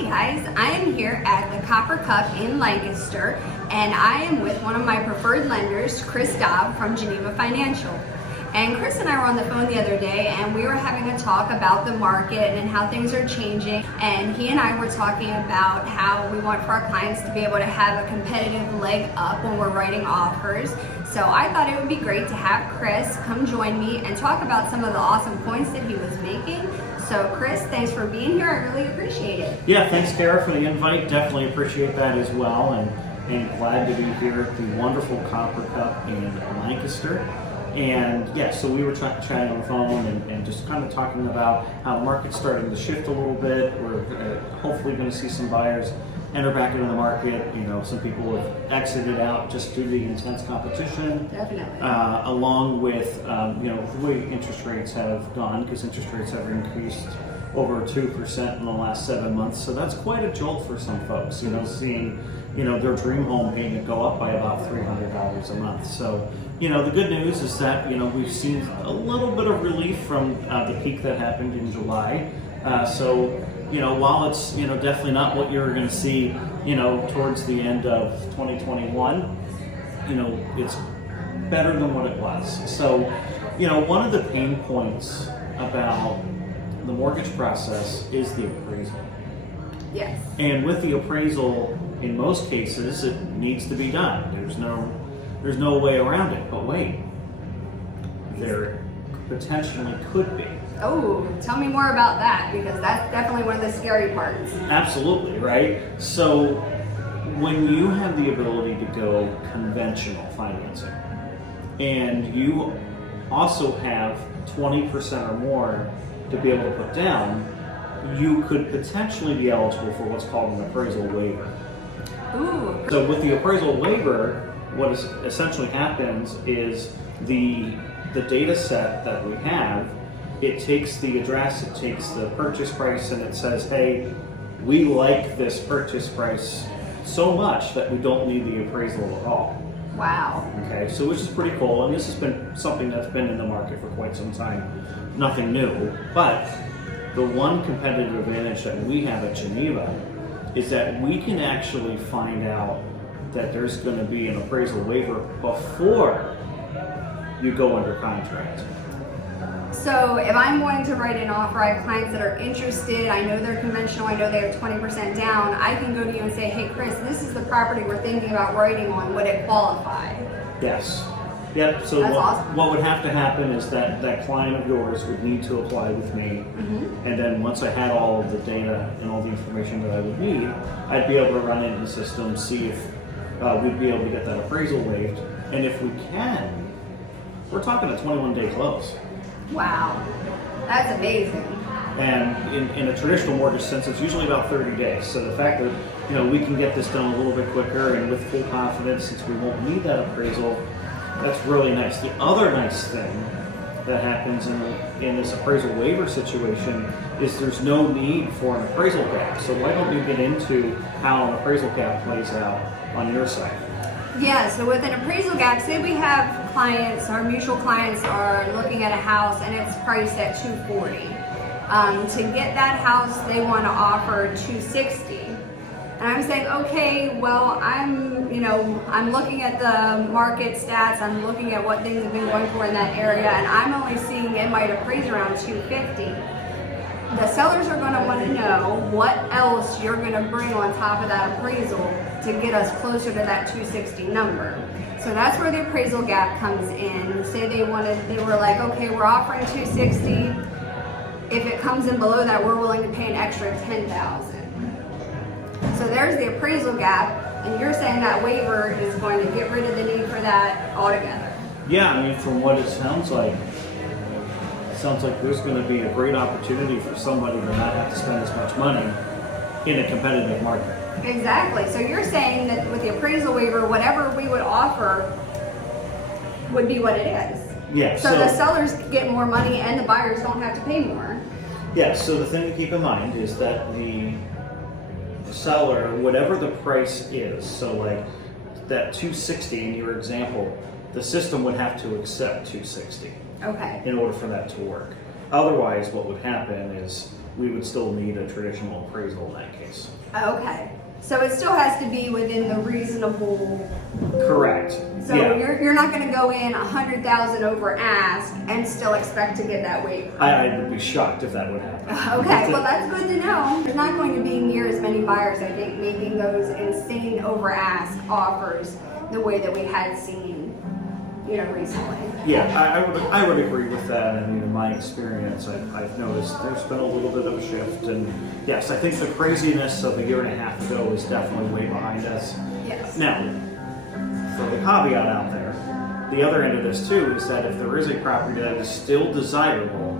Hey guys, I am here at the Copper Cup in Lancaster, and I am with one of my preferred lenders, Chris Daub from Geneva Financial. And Chris and I were on the phone the other day, and we were having a talk about the market and how things are changing. And he and I were talking about how we want for our clients to be able to have a competitive leg up when we're writing offers. So I thought it would be great to have Chris come join me and talk about some of the awesome points that he was making. So Chris, thanks for being here. I really appreciate it. Yeah, thanks Kara for the invite. Definitely appreciate that as well, and glad to be here at the wonderful Copper Cup in Lancaster. And yeah, so we were chatting on the phone and just kind of talking about how the market's starting to shift a little bit. We're hopefully going to see some buyers enter back into the market. You know, some people have exited out just due to the intense competition. Definitely. Along with you know, the way interest rates have gone, because interest rates have increased over 2% in the last 7 months. So that's quite a jolt for some folks. You know, seeing their dream home payment go up by about $300 a month. So the good news is that we've seen a little bit of relief from the peak that happened in July. So while it's definitely not what you're going to see towards the end of 2021, it's better than what it was. So one of the pain points about the mortgage process is the appraisal. Yes. And with the appraisal, in most cases, it needs to be done. There's no way around it. But wait, there potentially could be. Oh, tell me more about that, because that's definitely one of the scary parts. Absolutely, right? So when you have the ability to go conventional financing, and you also have 20% or more to be able to put down, you could potentially be eligible for what's called an appraisal waiver. Ooh. So with the appraisal waiver, what essentially happens is the data set that we have, it takes the address, it takes the purchase price, and it says, hey, we like this purchase price so much that we don't need the appraisal at all. Wow. Okay, so which is pretty cool, and this has been something that's been in the market for quite some time. Nothing new, but the one competitive advantage that we have at Geneva is that we can actually find out that there's going to be an appraisal waiver before you go under contract. So if I'm wanting to write an offer, I have clients that are interested, I know they're conventional, I know they have 20% down, I can go to you and say, hey Chris, this is the property we're thinking about writing on, would it qualify? Yes. Yep, so awesome. What would have to happen is that client of yours would need to apply with me, and then once I had all of the data and all the information that I would need, I'd be able to run into the system, see if we'd be able to get that appraisal waived, and if we can, we're talking a 21-day close. Wow, that's amazing. And in a traditional mortgage sense, it's usually about 30 days. So the fact that we can get this done a little bit quicker and with full confidence, since we won't need that appraisal, that's really nice. The other nice thing that happens in this appraisal waiver situation is there's no need for an appraisal gap. So why don't you get into how an appraisal gap plays out on your side? Yeah, so with an appraisal gap, say we have clients, our mutual clients are looking at a house and it's priced at $240. To get that house, they want to offer $260. And I'm saying, okay, well, I'm looking at the market stats, I'm looking at what things have been going for in that area, and I'm only seeing it might appraise around $250. The sellers are going to want to know what else you're going to bring on top of that appraisal to get us closer to that $260 number. So that's where the appraisal gap comes in. Say they were like, okay, we're offering $260. If it comes in below that, we're willing to pay an extra $10,000. So there's the appraisal gap, and you're saying that waiver is going to get rid of the need for that altogether. Yeah, I mean, from what it sounds like there's going to be a great opportunity for somebody to not have to spend as much money in a competitive market. Exactly. So you're saying that with the appraisal waiver, whatever we would offer would be what it is. Yeah. So the sellers get more money and the buyers don't have to pay more. Yeah, so the thing to keep in mind is that the seller, whatever the price is, so like that $260 in your example, the system would have to accept $260. Okay. In order for that to work. Otherwise, what would happen is we would still need a traditional appraisal in that case. Okay. So it still has to be within the reasonable. Correct. So yeah. you're not going to go in 100,000 over ask and still expect to get that waiver. I would be shocked if that would happen. Okay, well that's good to know. There's not going to be near as many buyers, I think, making those insane over ask offers the way that we had seen, recently. Yeah, I would agree with that. I mean, in my experience, I've noticed there's been a little bit of a shift, and yes, I think the craziness of a year and a half ago is definitely way behind us. Yes. Now, for the caveat out there, the other end of this too is that if there is a property that is still desirable,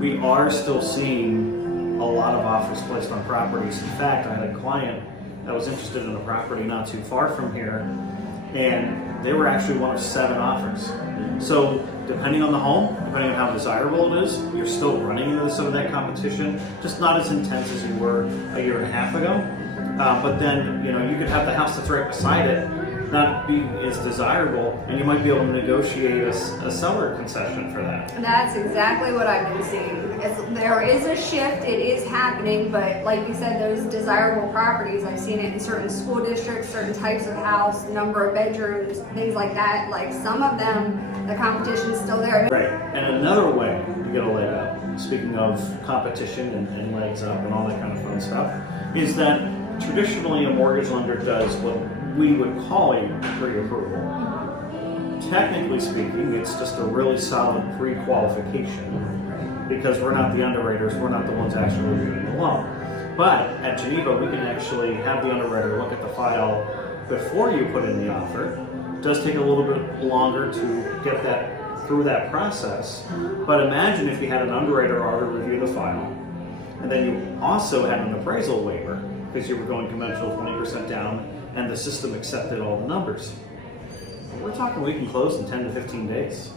we are still seeing a lot of offers placed on properties. In fact, I had a client that was interested in a property not too far from here, and they were actually one of 7 offers. So depending on the home, depending on how desirable it is, you're still running into some of that competition, just not as intense as you were a year and a half ago. But then, you could have the house that's right beside it not be as desirable, and you might be able to negotiate a seller concession for that. That's exactly what I've been seeing. There is a shift, it is happening, but like you said, those desirable properties, I've seen it in certain school districts, certain types of house, number of bedrooms, things like that. Like some of them, the competition's still there. Right, and another way to get a leg up, speaking of competition and legs up and all that kind of fun stuff, is that traditionally a mortgage lender does what we would call a pre-approval. Technically speaking, it's just a really solid pre-qualification because we're not the underwriters, we're not the ones actually reviewing the loan. But at Geneva, we can actually have the underwriter look at the file before you put in the offer. It does take a little bit longer to get that through that process, but imagine if you had an underwriter already review the file, and then you also had an appraisal waiver because you were going conventional 20% down, and the system accepted all the numbers. We're talking we can close in 10 to 15 days.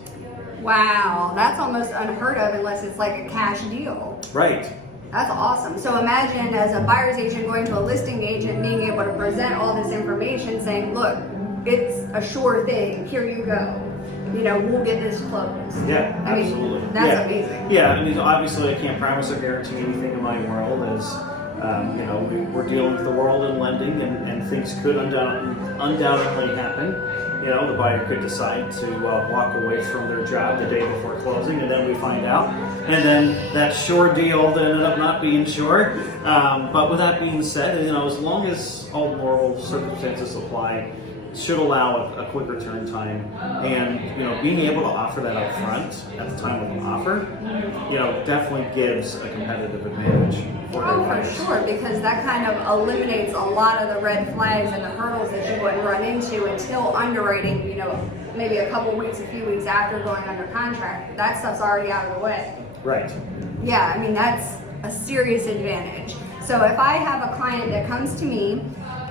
Wow, that's almost unheard of unless it's like a cash deal. Right. That's awesome. So imagine as a buyer's agent going to a listing agent being able to present all this information saying, look, it's a sure thing, here you go. We'll get this closed. Yeah, absolutely. That's amazing. Yeah, I mean, obviously I can't promise or guarantee anything in my world as we're dealing with the world in lending, and things could undoubtedly happen. The buyer could decide to walk away from their job the day before closing, and then we find out. And then that sure deal that ended up not being sure. But with that being said, as long as all normal circumstances apply, it should allow a quicker turn time. And, being able to offer that up front at the time of the offer, definitely gives a competitive advantage. For sure, because that kind of eliminates a lot of the red flags and the hurdles that you wouldn't run into until underwriting, maybe a couple weeks, a few weeks after going under contract. That stuff's already out of the way. Right. Yeah, I mean, that's a serious advantage. So if I have a client that comes to me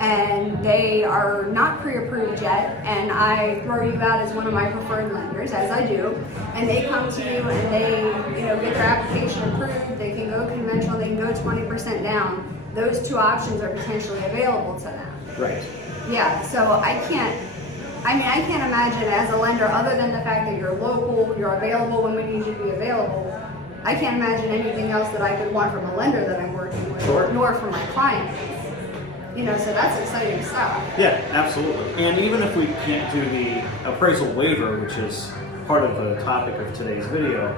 and they are not pre-approved yet, and I throw you out as one of my preferred lenders, as I do, and they come to you and they, get their application approved, they can go conventional, they can go 20% down. Those 2 options are potentially available to them. Right. Yeah, so I can't imagine as a lender, other than the fact that you're local, you're available when we need you to be available, I can't imagine anything else that I could want from a lender that I'm working with, Sure. nor from my clients. So that's exciting stuff. Yeah, absolutely. And even if we can't do the appraisal waiver, which is part of the topic of today's video,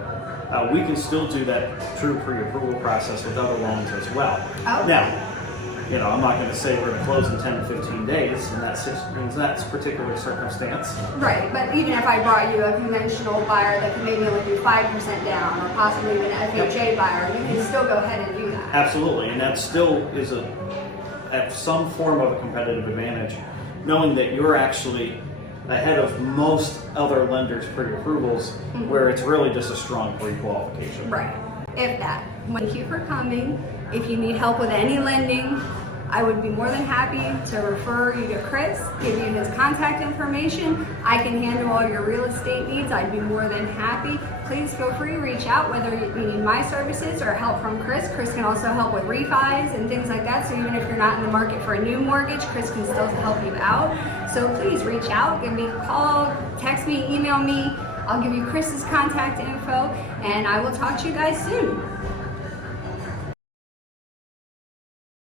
we can still do that true pre-approval process with other loans as well. Oh. Now, I'm not going to say we're going to close in 10 to 15 days in that particular circumstance. Right, but even if I brought you a conventional buyer that could maybe only do 5% down, or possibly even an FHA buyer, you can still go ahead and do that. Absolutely, and that still is some form of a competitive advantage, knowing that you're actually ahead of most other lenders' pre-approvals, where it's really just a strong pre-qualification. Right, if that. Thank you for coming. If you need help with any lending, I would be more than happy to refer you to Chris, give you his contact information. I can handle all your real estate needs. I'd be more than happy. Please feel free to reach out, whether you need my services or help from Chris. Chris can also help with refis and things like that. So even if you're not in the market for a new mortgage, Chris can still help you out. So please reach out, give me a call, text me, email me. I'll give you Chris's contact info, and I will talk to you guys soon.